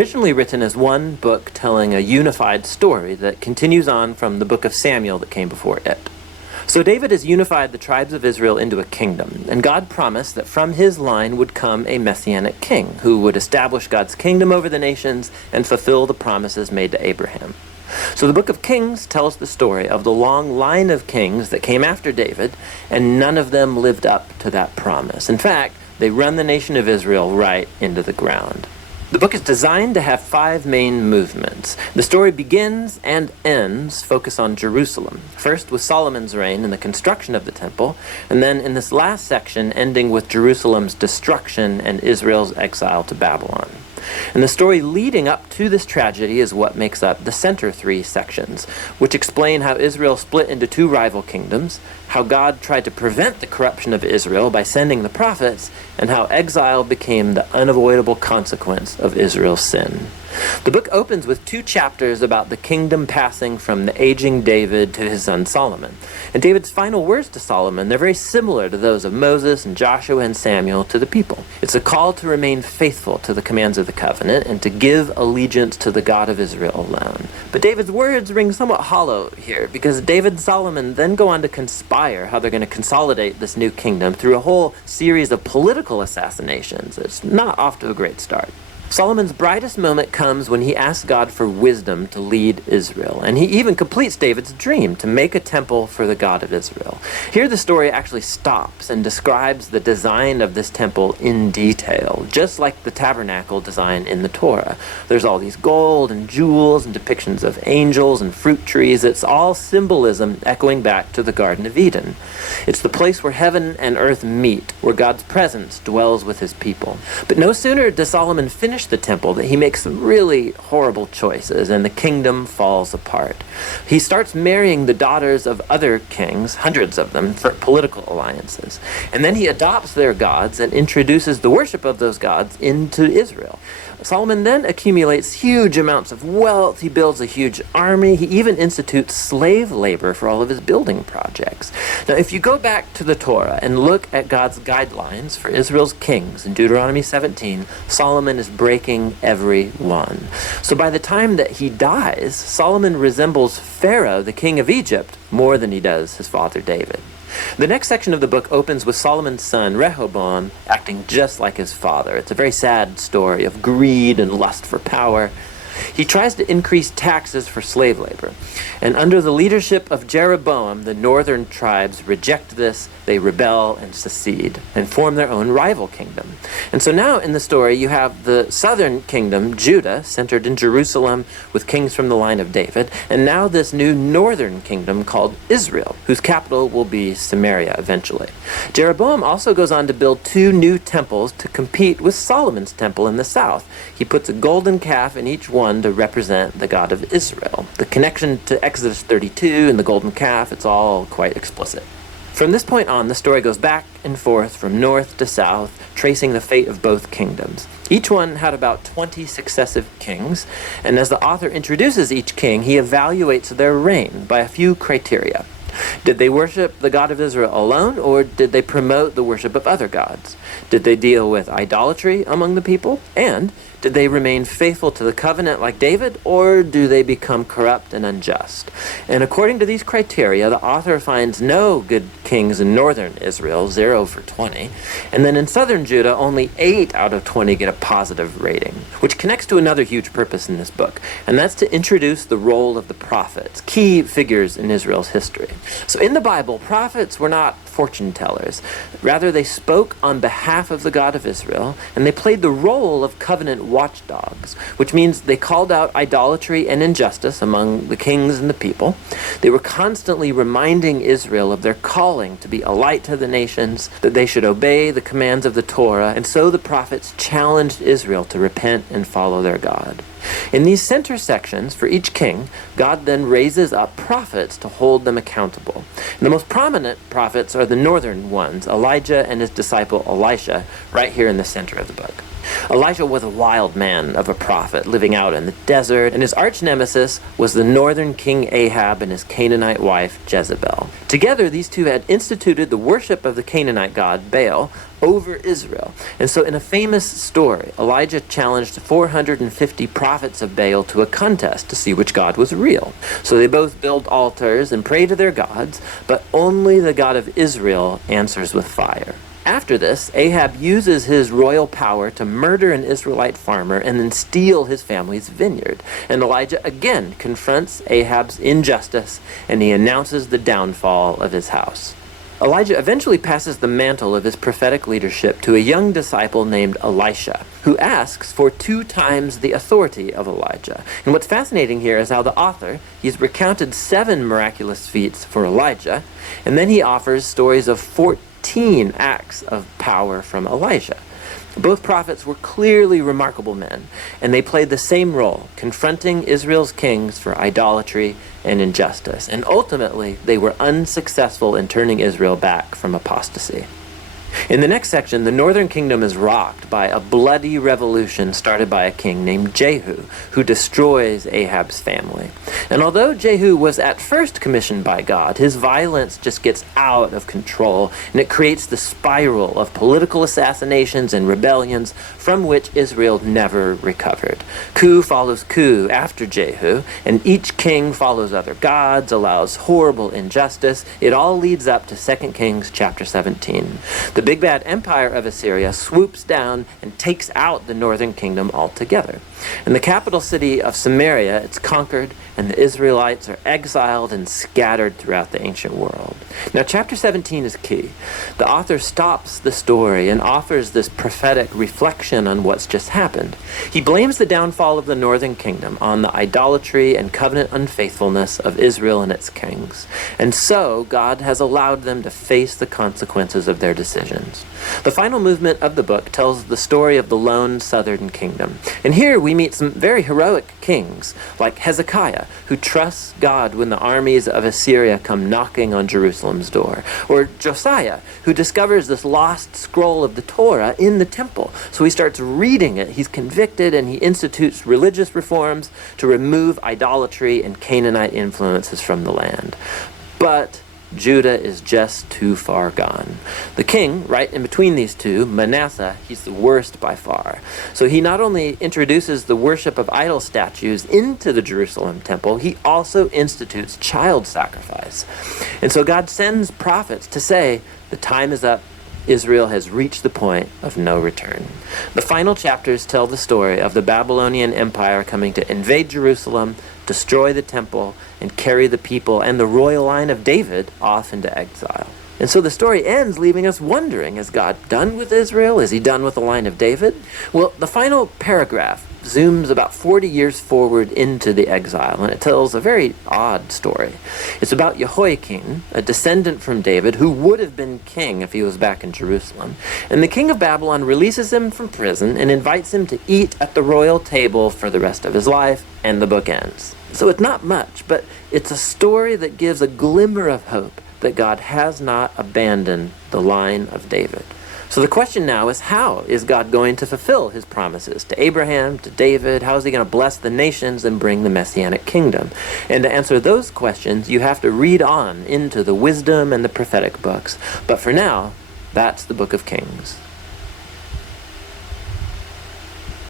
Originally written as one book telling a unified story that continues on from the book of Samuel that came before it. So David has unified the tribes of Israel into a kingdom, and God promised that from his line would come a messianic king who would establish God's kingdom over the nations and fulfill the promises made to Abraham. So the book of Kings tells the story of the long line of kings that came after David, and none of them lived up to that promise. In fact, they run the nation of Israel right into the ground. The book is designed to have 5 main movements. The story begins and ends focus on Jerusalem, first with Solomon's reign and the construction of the temple, and then in this last section ending with Jerusalem's destruction and Israel's exile to Babylon. And the story leading up to this tragedy is what makes up the center 3 sections, which explain how Israel split into 2 rival kingdoms, how God tried to prevent the corruption of Israel by sending the prophets, and how exile became the unavoidable consequence of Israel's sin. The book opens with 2 chapters about the kingdom passing from the aging David to his son Solomon. And David's final words to Solomon, they're very similar to those of Moses and Joshua and Samuel to the people. It's a call to remain faithful to the commands of the covenant and to give allegiance to the God of Israel alone. But David's words ring somewhat hollow here, because David and Solomon then go on to conspire how they're going to consolidate this new kingdom through a whole series of political assassinations. It's not off to a great start. Solomon's brightest moment comes when he asks God for wisdom to lead Israel, and he even completes David's dream to make a temple for the God of Israel. Here the story actually stops and describes the design of this temple in detail, just like the tabernacle design in the Torah. There's all these gold and jewels and depictions of angels and fruit trees. It's all symbolism echoing back to the Garden of Eden. It's the place where heaven and earth meet, where God's presence dwells with his people. But no sooner does Solomon finish the temple that he makes some really horrible choices, and the kingdom falls apart. He starts marrying the daughters of other kings, hundreds of them, for political alliances. And then he adopts their gods and introduces the worship of those gods into Israel. Solomon then accumulates huge amounts of wealth. He builds a huge army. He even institutes slave labor for all of his building projects. Now, if you go back to the Torah and look at God's guidelines for Israel's kings in Deuteronomy 17, Solomon is breaking every one. So by the time that he dies, Solomon resembles Pharaoh, the king of Egypt, more than he does his father David. The next section of the book opens with Solomon's son, Rehoboam, acting just like his father. It's a very sad story of greed and lust for power. He tries to increase taxes for slave labor. And under the leadership of Jeroboam, the northern tribes reject this, they rebel and secede, and form their own rival kingdom. And so now in the story you have the southern kingdom, Judah, centered in Jerusalem with kings from the line of David, and now this new northern kingdom called Israel, whose capital will be Samaria eventually. Jeroboam also goes on to build 2 new temples to compete with Solomon's temple in the south. He puts a golden calf in each one to represent the God of Israel. The connection to Exodus 32 and the golden calf, it's all quite explicit. From this point on, the story goes back and forth from north to south, tracing the fate of both kingdoms. Each one had about 20 successive kings, and as the author introduces each king, he evaluates their reign by a few criteria. Did they worship the God of Israel alone, or did they promote the worship of other gods? Did they deal with idolatry among the people? And did they remain faithful to the covenant like David, or do they become corrupt and unjust? And according to these criteria, the author finds no good kings in northern Israel, 0 for 20. And then in southern Judah, only 8 out of 20 get a positive rating, which connects to another huge purpose in this book, and that's to introduce the role of the prophets, key figures in Israel's history. So in the Bible, prophets were not fortune tellers. Rather, they spoke on behalf of the God of Israel, and they played the role of covenant watchdogs, which means they called out idolatry and injustice among the kings and the people. They were constantly reminding Israel of their calling to be a light to the nations, that they should obey the commands of the Torah, and so the prophets challenged Israel to repent and follow their God. In these center sections, for each king, God then raises up prophets to hold them accountable. And the most prominent prophets are the northern ones, Elijah and his disciple Elisha, right here in the center of the book. Elijah was a wild man of a prophet living out in the desert, and his arch-nemesis was the northern king Ahab and his Canaanite wife Jezebel. Together, these two had instituted the worship of the Canaanite god Baal over Israel. And so in a famous story, Elijah challenged 450 prophets of Baal to a contest to see which god was real. So they both build altars and pray to their gods, but only the God of Israel answers with fire. After this, Ahab uses his royal power to murder an Israelite farmer and then steal his family's vineyard. And Elijah again confronts Ahab's injustice, and he announces the downfall of his house. Elijah eventually passes the mantle of his prophetic leadership to a young disciple named Elisha, who asks for 2 times the authority of Elijah. And what's fascinating here is how the author, he's recounted 7 miraculous feats for Elijah, and then he offers stories of 14 acts of power from Elisha. Both prophets were clearly remarkable men, and they played the same role, confronting Israel's kings for idolatry and injustice. And ultimately, they were unsuccessful in turning Israel back from apostasy. In the next section, the northern kingdom is rocked by a bloody revolution started by a king named Jehu, who destroys Ahab's family. And although Jehu was at first commissioned by God, his violence just gets out of control, and it creates the spiral of political assassinations and rebellions from which Israel never recovered. Coup follows coup after Jehu, and each king follows other gods, allows horrible injustice. It all leads up to 2 Kings chapter 17. The big bad empire of Assyria swoops down and takes out the northern kingdom altogether. In the capital city of Samaria, it's conquered, and the Israelites are exiled and scattered throughout the ancient world. Now, chapter 17 is key. The author stops the story and offers this prophetic reflection on what's just happened. He blames the downfall of the northern kingdom on the idolatry and covenant unfaithfulness of Israel and its kings. And so, God has allowed them to face the consequences of their decisions. The final movement of the book tells the story of the lone southern kingdom. And here we meet some very heroic kings, like Hezekiah, who trusts God when the armies of Assyria come knocking on Jerusalem's door, or Josiah, who discovers this lost scroll of the Torah in the temple. So he starts reading it, he's convicted, and he institutes religious reforms to remove idolatry and Canaanite influences from the land. But Judah is just too far gone. The king, right in between these two, Manasseh, he's the worst by far. So he not only introduces the worship of idol statues into the Jerusalem temple, he also institutes child sacrifice. And so God sends prophets to say, the time is up. Israel has reached the point of no return. The final chapters tell the story of the Babylonian Empire coming to invade Jerusalem, destroy the temple, and carry the people and the royal line of David off into exile. And so the story ends leaving us wondering, is God done with Israel? Is he done with the line of David? Well, the final paragraph zooms about 40 years forward into the exile, and it tells a very odd story. It's about Jehoiakim, a descendant from David, who would have been king if he was back in Jerusalem. And the king of Babylon releases him from prison and invites him to eat at the royal table for the rest of his life, and the book ends. So it's not much, but it's a story that gives a glimmer of hope that God has not abandoned the line of David. So the question now is, how is God going to fulfill his promises to Abraham, to David? How is he going to bless the nations and bring the Messianic kingdom? And to answer those questions, you have to read on into the wisdom and the prophetic books. But for now, that's the book of Kings.